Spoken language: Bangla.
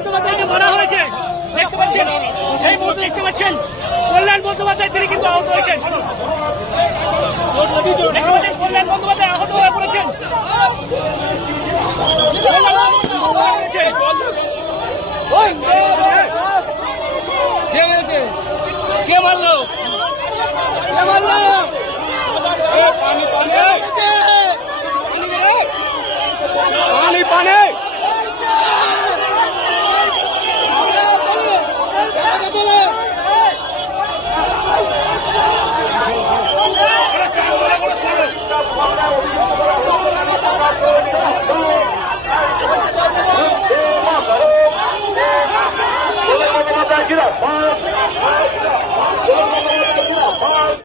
বন্দ্যোপাধ্যায়কে মারা হয়েছে, দেখতে পাচ্ছেন, এই মুহূর্তে দেখতে পাচ্ছেন কল্যাণ বন্দ্যোপাধ্যায় তিনি কিন্তু আহত হয়েছেন। দেখতে পাচ্ছেন কল্যাণ বন্দ্যোপাধ্যায় আহত হয়ে পড়েছেন। কে মারলো? পানি পানি